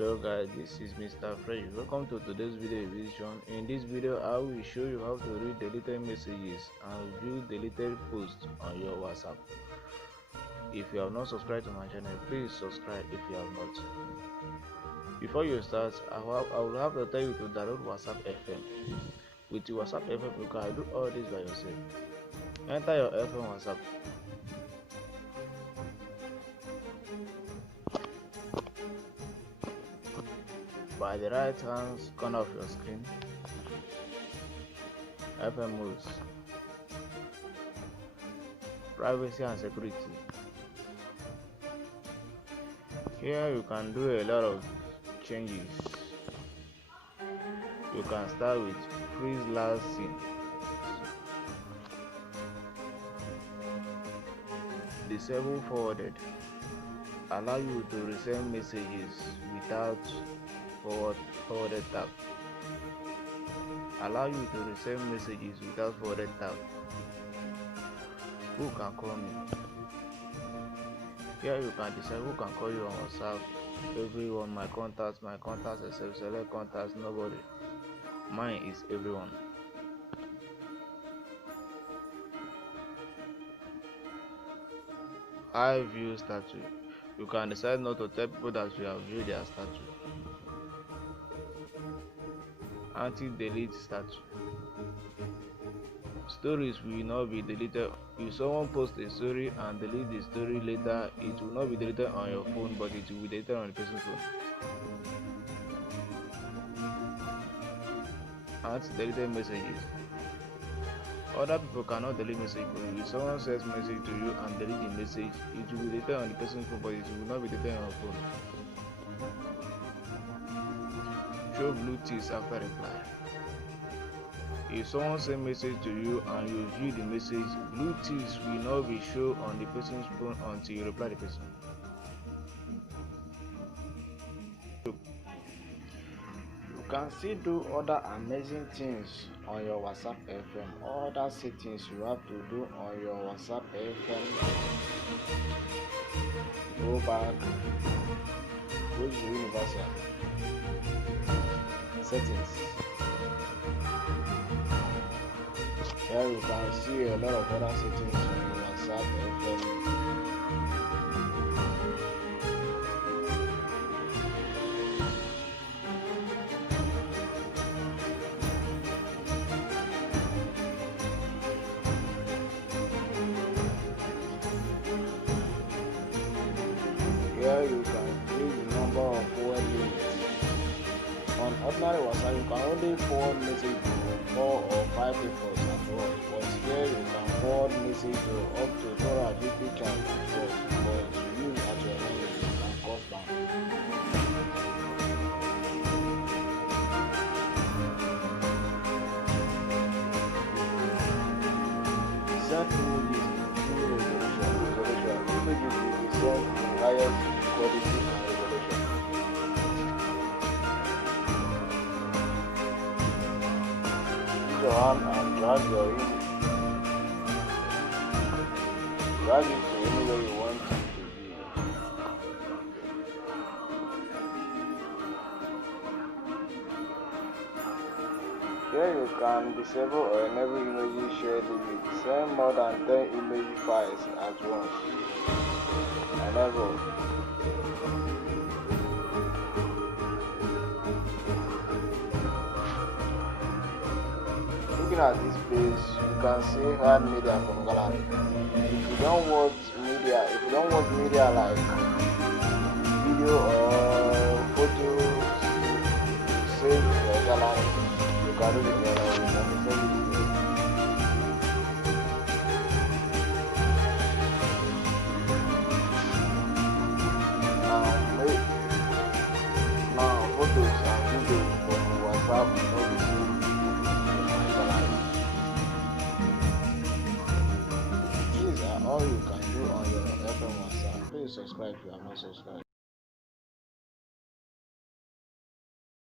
Hello guys, this is Mr. Fresh. Welcome to today's video revision. In this video I will show you how to read deleted messages and view deleted posts on your WhatsApp. If you have not subscribed to my channel, please subscribe if you have not. Before you start, I will have to tell you to download WhatsApp FM. With your WhatsApp FM you can do all this by yourself. Enter your FM WhatsApp. By the right hand corner of your screen, FM modes, privacy and security. Here you can do a lot of changes. You can start with freeze last seen, disable forwarded, allow you to resend messages without forwarded tab, allow you to resend messages without forwarded tab. Who can call me? Here you can decide who can call you on WhatsApp. Everyone, my contacts, except select contacts, nobody. Mine is everyone. I view status. You can decide not to tell people that you have viewed their status. Anti-delete status. Stories will not be deleted. If someone posts a story and delete the story later, it will not be deleted on your phone, but it will be deleted on the person's phone. Anti-deleted messages. Other people cannot delete message for you. If someone sends message to you and delete the message, it will be deleted on the person's phone, but it will not be deleted on your phone. Show blue ticks after reply. If someone sends message to you and you view the message, blue ticks will not be shown on the person's phone until you reply the person. You can still do other amazing things on your WhatsApp FM. Other settings you have to do on your WhatsApp FM. Go back, go to universal settings. Here you can see a lot of other settings on your WhatsApp FM. Here you can increase the number of forward limits. On ordinary WhatsApp, you can only forward message to 4 or 5 people at once, but here you can forward message to up to 250 channels at once, but to use at your own limit and cost down. Set images in resolution. Images will be sent in highest quality and resolution. Use your hand and drag your image. Drag it to anywhere you want it to be. Here you can disable or enable images shared limit. Send more than 10 image files at once. Enable. Looking at this page, you can see hard media from gallery. If you don't watch media like video or photos, save your gallery. You can do it your Now photos and videos from WhatsApp will not be saved in my gallery. These are all you can do on your FM WhatsApp. Please subscribe if you have not subscribed.